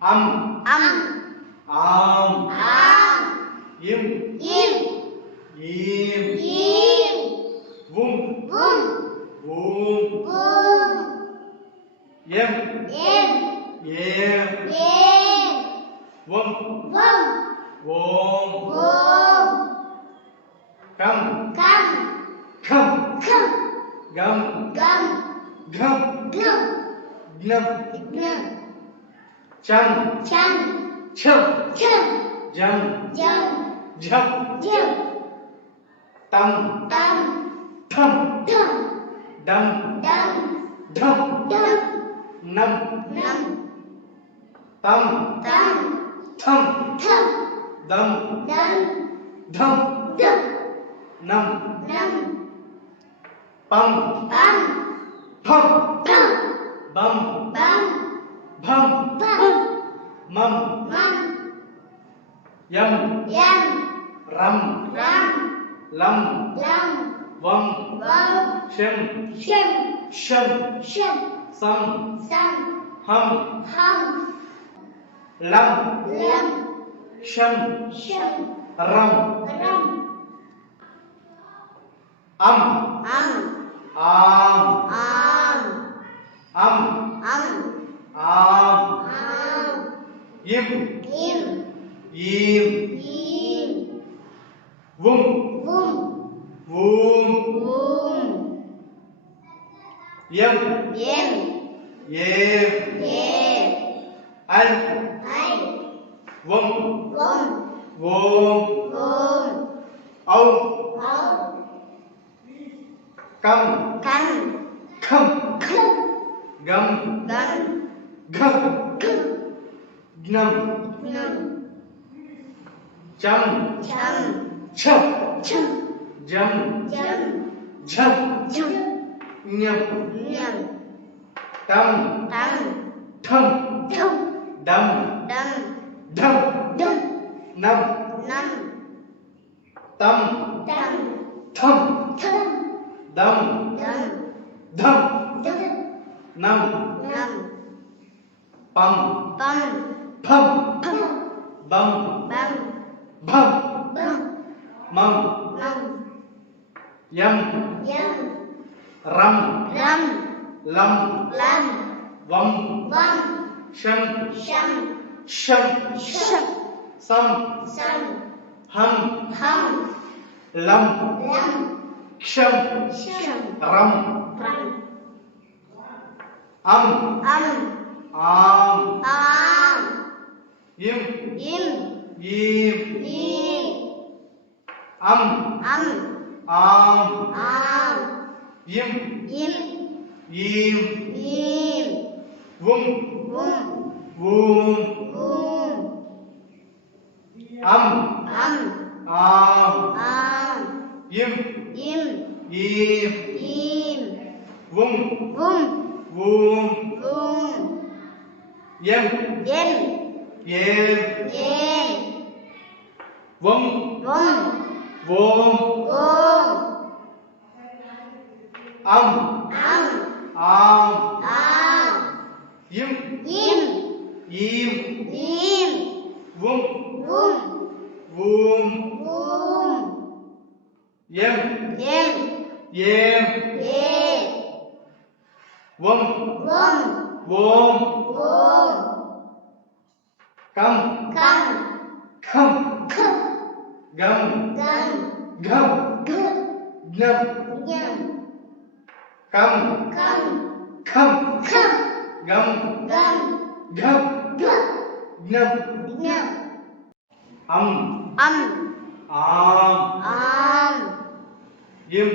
Am. Im. Wum. Yem. Wom. Kam. Gam. Gnam. Cham. Cham. Jam. Tam. Tham. Dam. Dham. Nam. Tam. Tham. Dam. Dham. Nam. Pam. Pham. Bam. Bham. Mam. Yam. Ram. Lam. Vam. Shem. Sham. Sam. Ham. Lam. Sham. Ram. Am. Yim. Wum. Yem. Ai. Wom. Au. Kam. Kham. Gam. Gnam. Cham. Cham. Jam. Nyam. Tam. Tham. Dam. Dham. Nam. Tam. Tham. Dam. Dham. Nam. Pam. Pham. Bam. Bham. Mam. Yam. Ram. Lam. Vam. Sham. Sam. Ham. Lam. Sham. Ram. Am. Yim. Am. Yim. Wum. Am. Yim. Wum. Yem. Wum. Am. Yim. Wum. Yem. Wom. Kam. Kham. Gam. Gnam. Kam. Kham. Gam. Gnam. Am. Yim.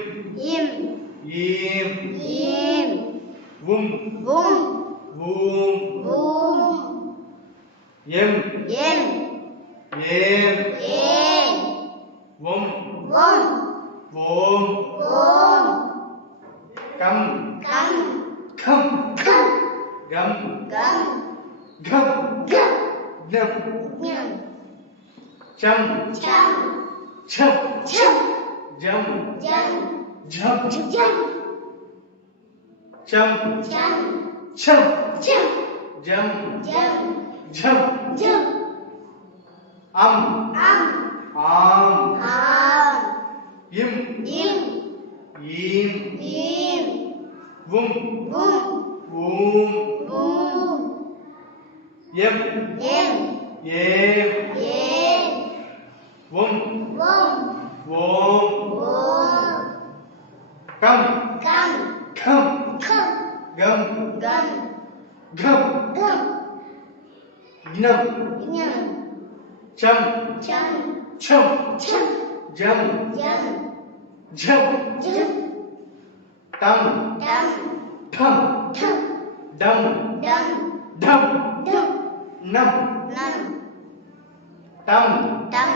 Wum. Yem. Wum. Kam. Kham. Gam. Gnam. Cham. Jam. Cham. Jam. झम झम अम आम आम आम इम इम ईम ईम वुम वुम वूम वूम यम M येम एम वुम वोम वोम वोम कम कम खम खम गम गम घम गम gnam gnam cham cham chum cham jam jam jam jam tam dam thum thum dum dum dham dum nam nam tam dam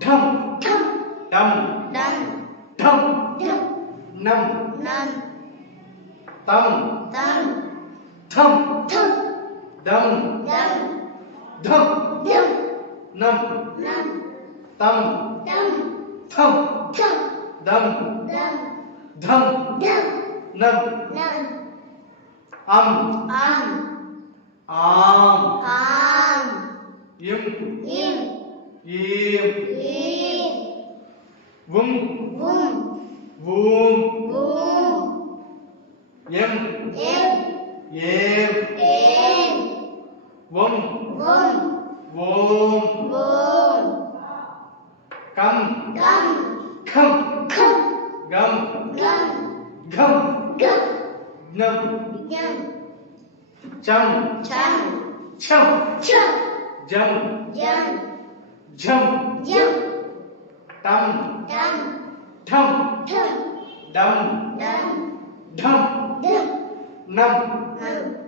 thum thum dum dam dham dum nam nam tam dam thum thum dum dam dham dum nam nam tam dam thum thum dum dam dham dam nam nam am am am am im im im im vum vum vum vum yem em yem em vum vum vum vum cam gam kham kham gam gam gham gam nam nham cham cham chum cham jam jam jam jam tam dam thum thum dum dam dham dam nam nam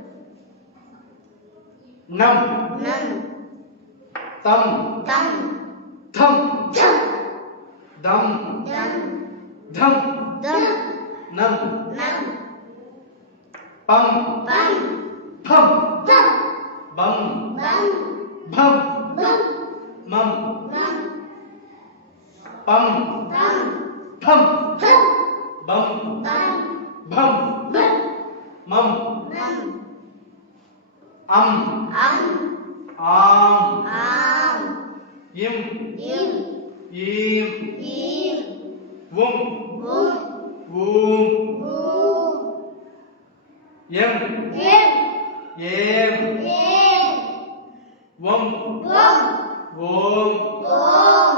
nam nam tam tam thum thum dum dam dham dam nam nam pam pam pham pam bam bam bham bam mam bam pam bam pham pam bam bam bham bam mam nam am am am am im im im im vum vum vum vum yem em yem em vum vum vum vum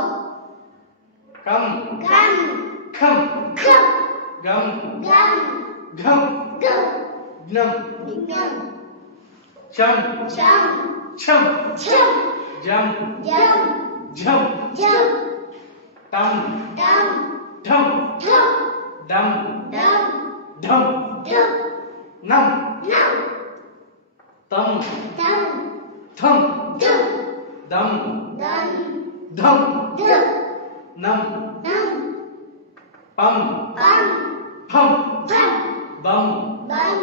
cam cam kham kham gam gam gham gam nam nham cham cham chum cham jam jam jam jam tam dam thum thum dum dam dham dam nam nam tam dam thum dam dum dam dham dam nam nam pam pam pham pam bam bam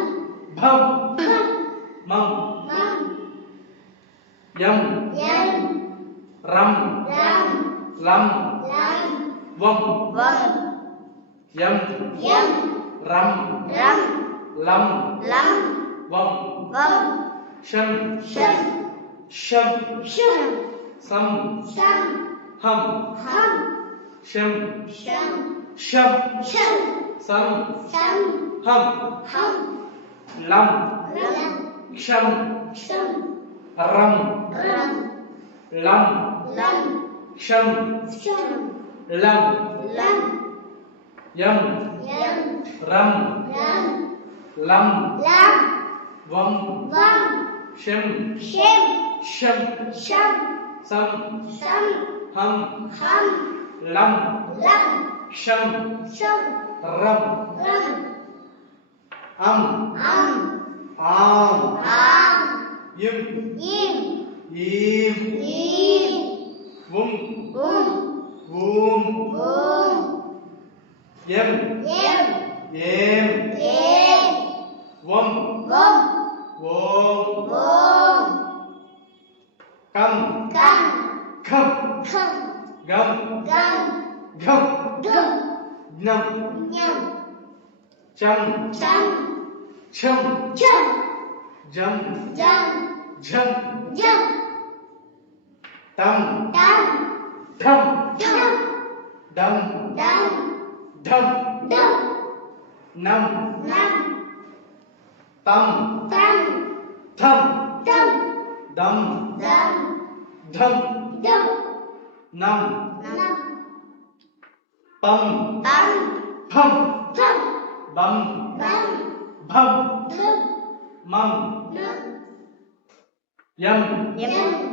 bham bam mam mam yam yam ram ram lam lam vum vam yam yam ram ram lam lam vum vam sham sham sham sham sam sam ham ham sham sham sham sham sam sam ham ham lam lam sham sham ram ram lam lam sham sham lam lam yam yam ram lam lam lam vum vam sham shem sham sham sam sam ham ham lam lam sham sham ram ram am am am am yim im im im vum vum vum vum yem yem yem yem vum vom vum vom cam cam kham kham gam gam gham gam nam nham cham cham chum cham jam jam jam jam tam, tam, dham, dum, dam, dum, dham, dum, nam, nam, tam, tam, tham, dum, dam, dum, dham, dum, nam, nam, pam, pam, pham, pam, bam, bam, bham, bum, mam, num, yam, yum,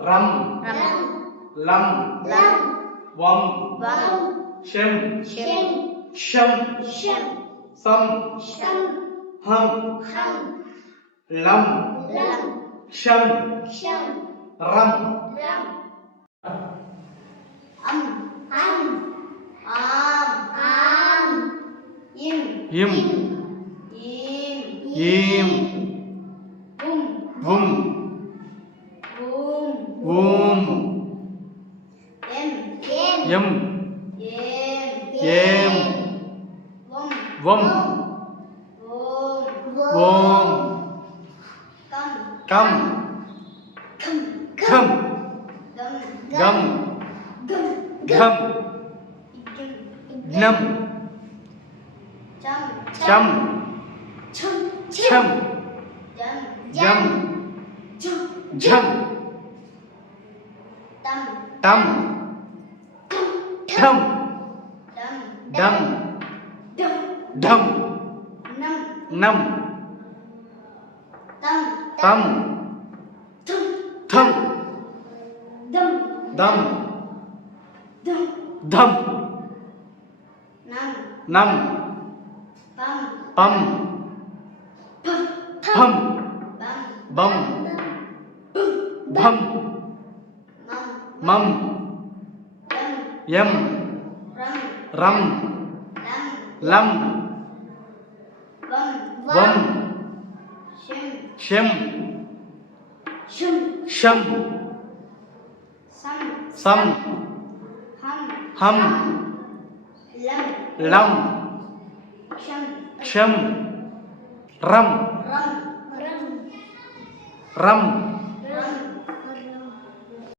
ram, ram, lam, lam, wam, wam, shem, shem, sham, shem, sam, sham, ham, ham, lam, lam, sham, sham, ram, ram, am, am, yim, yim, yim, yim, bum, vum, bum, vum, yem, yem, yam, yem, yem, wum, vum, wum, vum, kam, kam, kam, kham, gam, gam, gam, gham, igam, nam, cham, cham, cham, cham, jam, jam, jam, jam, tam, tam, tham, dam, dam, dam, dham, nam, nam, tam, tam, tum, tham, dam, dam, dam, dham, nam, nam, pam, pam, pam, pham, bam, bam, bham, mam, mam, yam, yam, ram, ram, lam, lam, vam, vam, shem, shem, shum, sham, sam, sam, ham, ham, lam, lam, sham, sham, ram, ram, ram, ram,